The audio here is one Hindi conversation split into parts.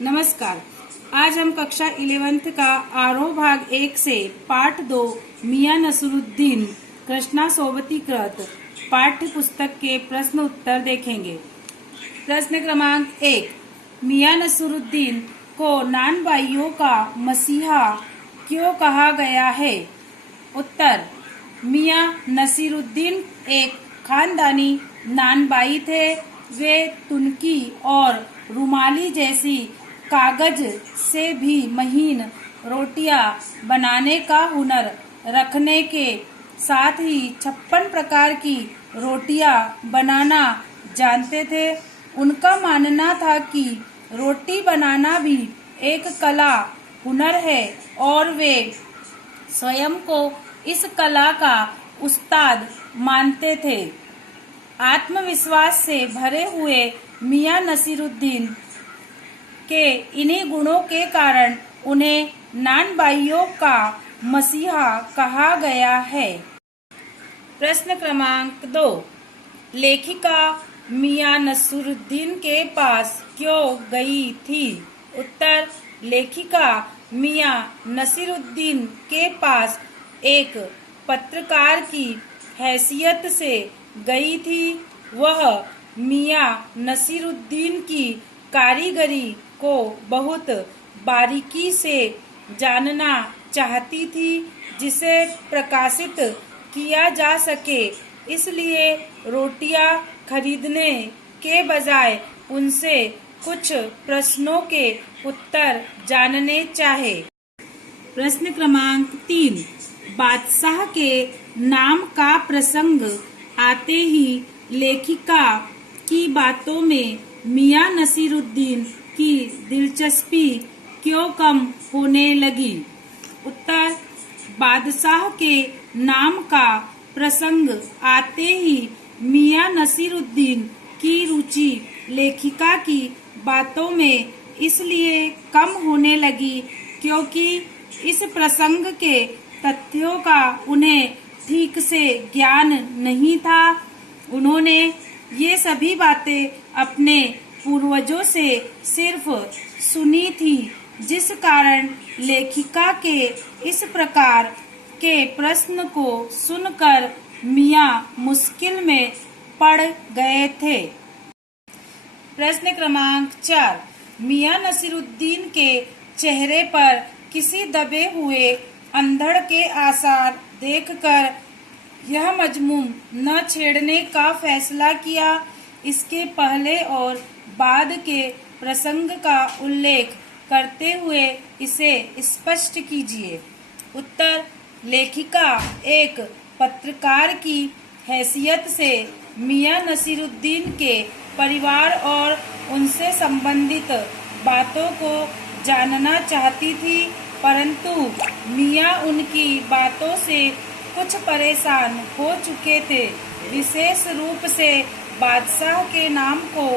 नमस्कार। आज हम कक्षा 11th का आरोह भाग 1 से पाठ 2 मियां नसरुद्दीन कृष्णा सोबती कृत पाठ्य पुस्तक के प्रश्न उत्तर देखेंगे। प्रश्न क्रमांक 1, मियां नसरुद्दीन को नानबाइयों का मसीहा क्यों कहा गया है? उत्तर, मियां नसीरुद्दीन एक खानदानी नानबाई थे। वे तुनकी और रुमाली जैसी कागज से भी महीन रोटियां बनाने का हुनर रखने के साथ ही 56 प्रकार की रोटियां बनाना जानते थे। उनका मानना था कि रोटी बनाना भी एक कला हुनर है और वे स्वयं को इस कला का उस्ताद मानते थे। आत्मविश्वास से भरे हुए मियां नसीरुद्दीन के इन्हीं गुणों के कारण उन्हें नानबाइयों का मसीहा कहा गया है। प्रश्न क्रमांक 2, लेखिका मियां नसीरुद्दीन के पास क्यों गई थी? उत्तर, लेखिका मियां नसीरुद्दीन के पास एक पत्रकार की हैसियत से गई थी। वह मियां नसीरुद्दीन की कारीगरी को बहुत बारीकी से जानना चाहती थी, जिसे प्रकाशित किया जा सके। इसलिए रोटियां खरीदने के बजाय उनसे कुछ प्रश्नों के उत्तर जानने चाहे। प्रश्न क्रमांक 3, बादशाह के नाम का प्रसंग आते ही लेखिका की बातों में मियां नसीरुद्दीन की दिलचस्पी क्यों कम होने लगी? उत्तर, बादशाह के नाम का प्रसंग आते ही मियां नसीरुद्दीन की रुचि लेखिका की बातों में इसलिए कम होने लगी क्योंकि इस प्रसंग के तथ्यों का उन्हें ठीक से ज्ञान नहीं था। उन्होंने ये सभी बातें अपने पूर्वजों से सिर्फ सुनी थी, जिस कारण लेखिका के इस प्रकार के प्रश्न को सुनकर मियां मुश्किल में पड़ गए थे। प्रश्न क्रमांक 4, मियां नसीरुद्दीन के चेहरे पर किसी दबे हुए अंधड़ के आसार देखकर यह मजमून न छेड़ने का फैसला किया। इसके पहले और बाद के प्रसंग का उल्लेख करते हुए इसे स्पष्ट कीजिए। उत्तर, लेखिका एक पत्रकार की हैसियत से मियां नसीरुद्दीन के परिवार और उनसे संबंधित बातों को जानना चाहती थी, परंतु मियां उनकी बातों से कुछ परेशान हो चुके थे। विशेष रूप से बादशाह के नाम को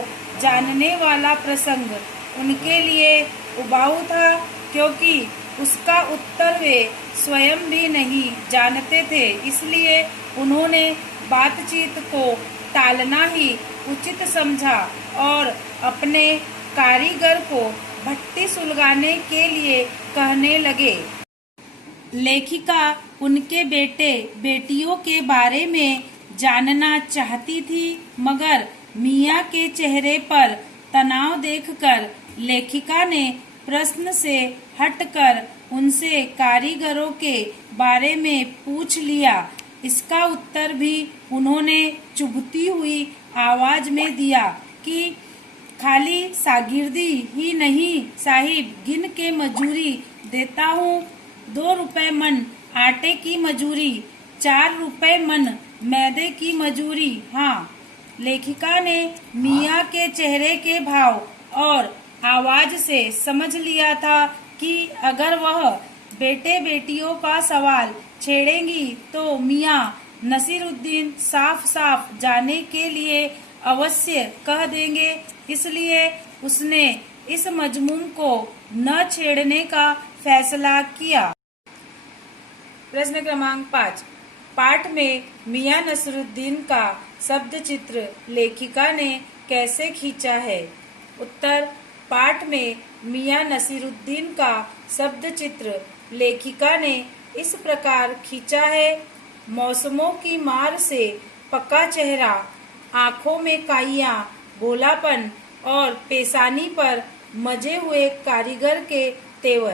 जानने वाला प्रसंग उनके लिए उबाऊ था, क्योंकि उसका उत्तर वे स्वयं भी नहीं जानते थे। इसलिए उन्होंने बातचीत को टालना ही उचित समझा और अपने कारीगर को भट्टी सुलगाने के लिए कहने लगे। लेखिका उनके बेटे बेटियों के बारे में जानना चाहती थी, मगर मियां के चेहरे पर तनाव देखकर लेखिका ने प्रश्न से हटकर उनसे कारीगरों के बारे में पूछ लिया। इसका उत्तर भी उन्होंने चुभती हुई आवाज में दिया कि खाली शागिर्दी ही नहीं साहिब, गिन के मजूरी देता हूँ। 2 रुपए मन आटे की मजूरी, 4 रुपए मन मैदे की मजूरी। हाँ, लेखिका ने मियां के चेहरे के भाव और आवाज से समझ लिया था कि अगर वह बेटे बेटियों का सवाल छेड़ेंगी तो मियां नसीरुद्दीन साफ साफ जाने के लिए अवश्य कह देंगे। इसलिए उसने इस मजमून को न छेड़ने का फैसला किया। प्रश्न क्रमांक 5, पाठ में मियां नसीरुद्दीन का शब्द चित्र लेखिका ने कैसे खींचा है? उत्तर, पाठ पाठ में मियां नसीरुद्दीन का शब्द चित्र लेखिका ने इस प्रकार खींचा है। मौसमों की मार से पका चेहरा, आंखों में काइयां, भोलापन और पेशानी पर मजे हुए कारीगर के तेवर।